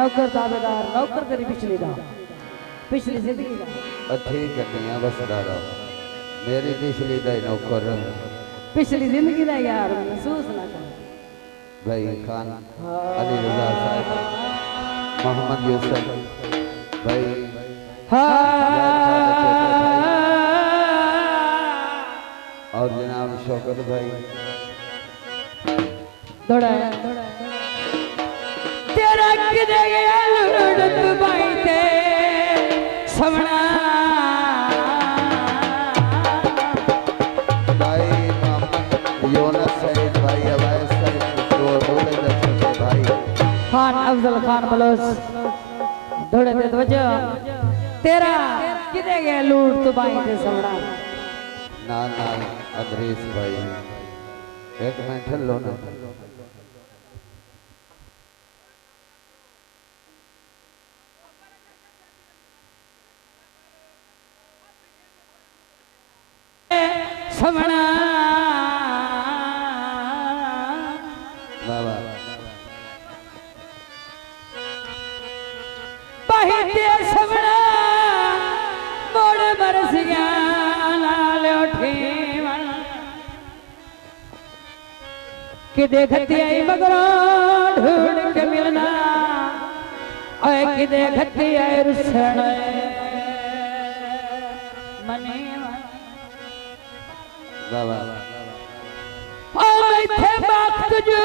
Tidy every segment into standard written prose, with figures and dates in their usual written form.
नौकर दावेदार नौकर तेरी पिछली जिंदगी का ठीक है मियां बस दादा मेरी पिछली दा नौकर पिछली जिंदगी का यार महसूस ना कर भाई खान अली रजा साहब मोहम्मद यूसुफ भाई और जनाब शौकत भाई दौड़ा तेरा किधर गया लुढ़ भाई ते समना भाई मोहम्मद यूनुस सईद भाई अवैस सईद तो बोले जैसे भाई खान अफजल खान बलोच दौड़े ते वजह तेरा किधर गया लूट भाई ते समना ना ना अदरीस भाई एक मिनट लो ना समना बाबा बहिते समना मोड़ बरस गया लाल उठी कि देखती आई मगरों ढूंढ के मिलना ओए कि देखती आई रुसण मने बाबा ओ मैथे वक्त जो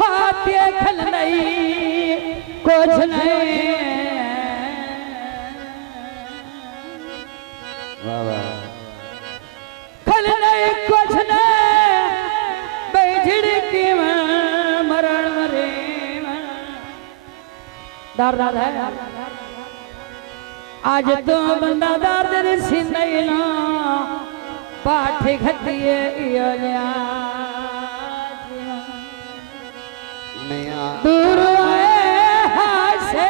हाथे खल नहीं कुछ नहीं बाबा खल नहीं कुछ नहीं बैठड़ी की मरण मरे दार दार है आज तो बंदा दार दर सिंदई ना पाठी खतिए मियां दूर आए हासे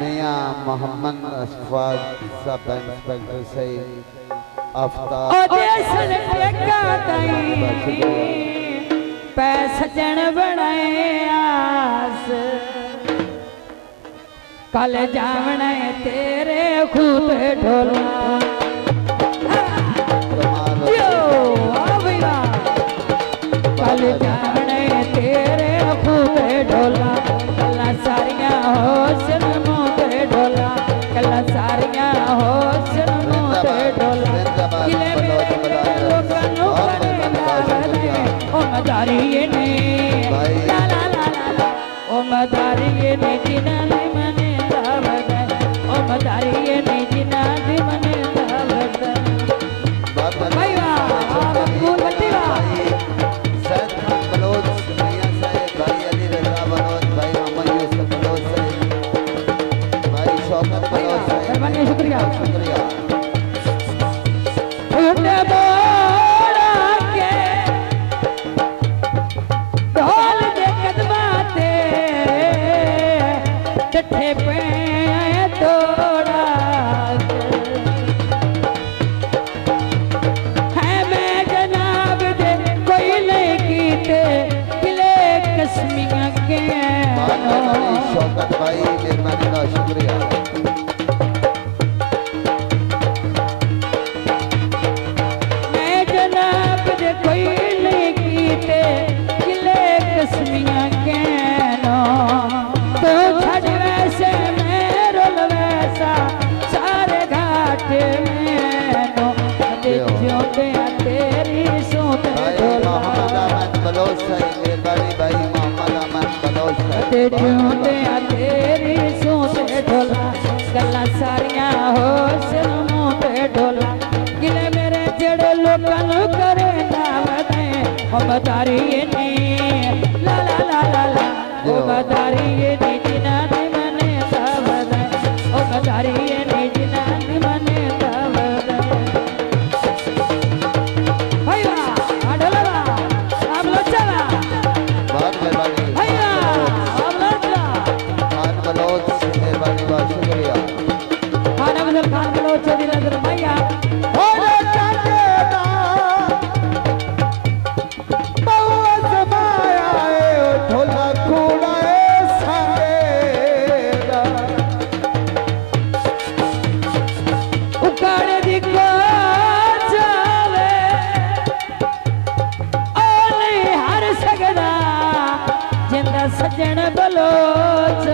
मियां मोहम्मद अशफाक सब इंस्पेक्टर सईद आफ्ताब ओ देसन टेका तई पैसा जन बनाए आस कल जावने तेरे खूते ढोला कल जाने तेरे खूते ढोला कला सारिया होशन मुँह ढोला कला सारिया होशन मुँह ढोला किले मेरे लोगों ओ मदारी ये ने ला ला ला ला ओ मदारी ये ने जिना ने मने दावत ओ मदारी ये ने जिना ने मने दावत भाई वाह मकबूल बत्ती वाह शुक्रिया ढोल दे कदमाते चट्ठे पे तोड़ा है मैं जनाब दे कोई नहीं कीते किले कस्मियां के शौकत भाई मेहरबानी का शुक्रिया तेरी सोते ढोला गल्ला सारिया होश मुँह ढोला गिले मेरे जड़े लोगों करे दावत ओ मदारी ये नहीं ला ला ला ला ला ओ मदारी ये नहीं जिना दी मने दावत ओ मदारी ये नहीं जिना दी मने दावत भैया ढोला आप लोग चला बहुत मेहरबानी भैया आप लोग चला मारा सजन बलोच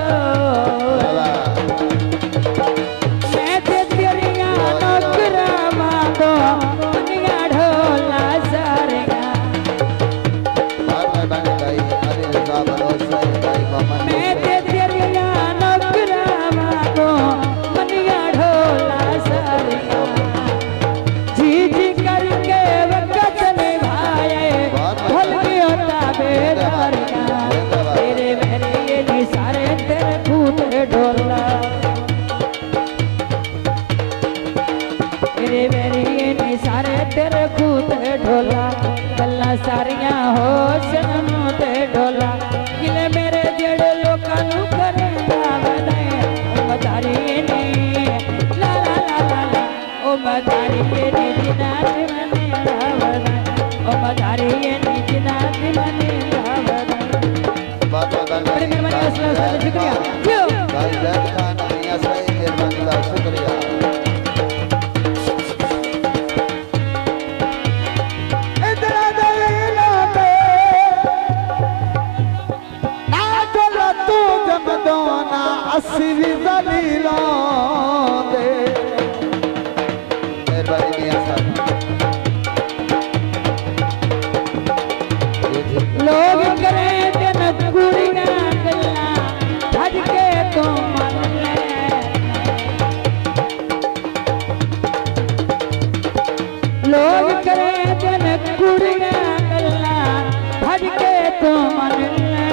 मैं ते तेरिया नौकरा मांगो दुनिया ढोला सारेगा मैं ते तेरिया नौकरा मांगो दुनिया ढोला सारेगा जी जी करके वक्त निभाए भूल गयो ताबेदारिया तेरे मेरे ये निसारे तेरे खूटे ढोला तेरे मेरे ये निसारे तेरे खूटे ढोला गल्ला सारियां हो सनमो ते ढोला किले मेरे जेड़े लोकां नू करेंदा वदाए ओ मदारी ने ला ला ला ला ला ओ मदारी ने जिना मने वदाए ओ मदारी ने जिना मने वदाए बड़ी मेहरबानी अस्सलाम शुक्रिया क्यों भाई जैद खान मियां साईं मेहरबानी का शुक्रिया इधर दलीला पे ना चला तू जब दोना असली दलीला दे मेहरबानी मियां साईं लोग करे दिन कुड़ियां गल्ला भज के तो मन ले लोग करे दिन कुड़ियां गल्ला भज के तो मन ले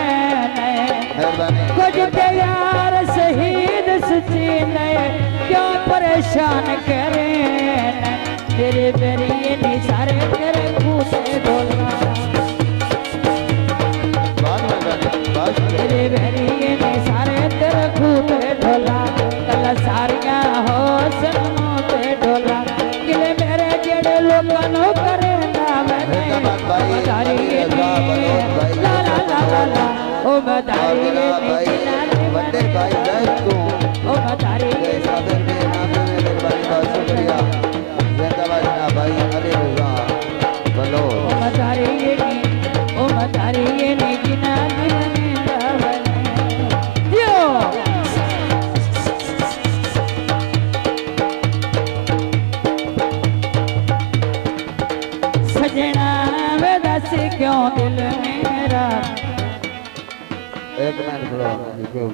मेहरबानी कुछ ते यार शहीद सची ने क्यों परेशान करे तेरे बेरिए निसारे तेरे खूटे ढोला तेरे बेरिए निसारे तेरे खूटे ढोला कल सारियां हो सनमो ते ढोला किले मेरे जेड़े लोकां नु करेंदा मैंने मदारी ला ला ला ला ला ओ मदारी भाई बड़े भाई जैद तू ओ मदारी सादर के नाम में मेहरबानी का शुक्रिया जिंदाबाद ना भाई अली रजा बोलो ओ मदारी ने जिना मने दावने यो सजना वे दस क्यों दिल मेरा एक मिनट खड़ो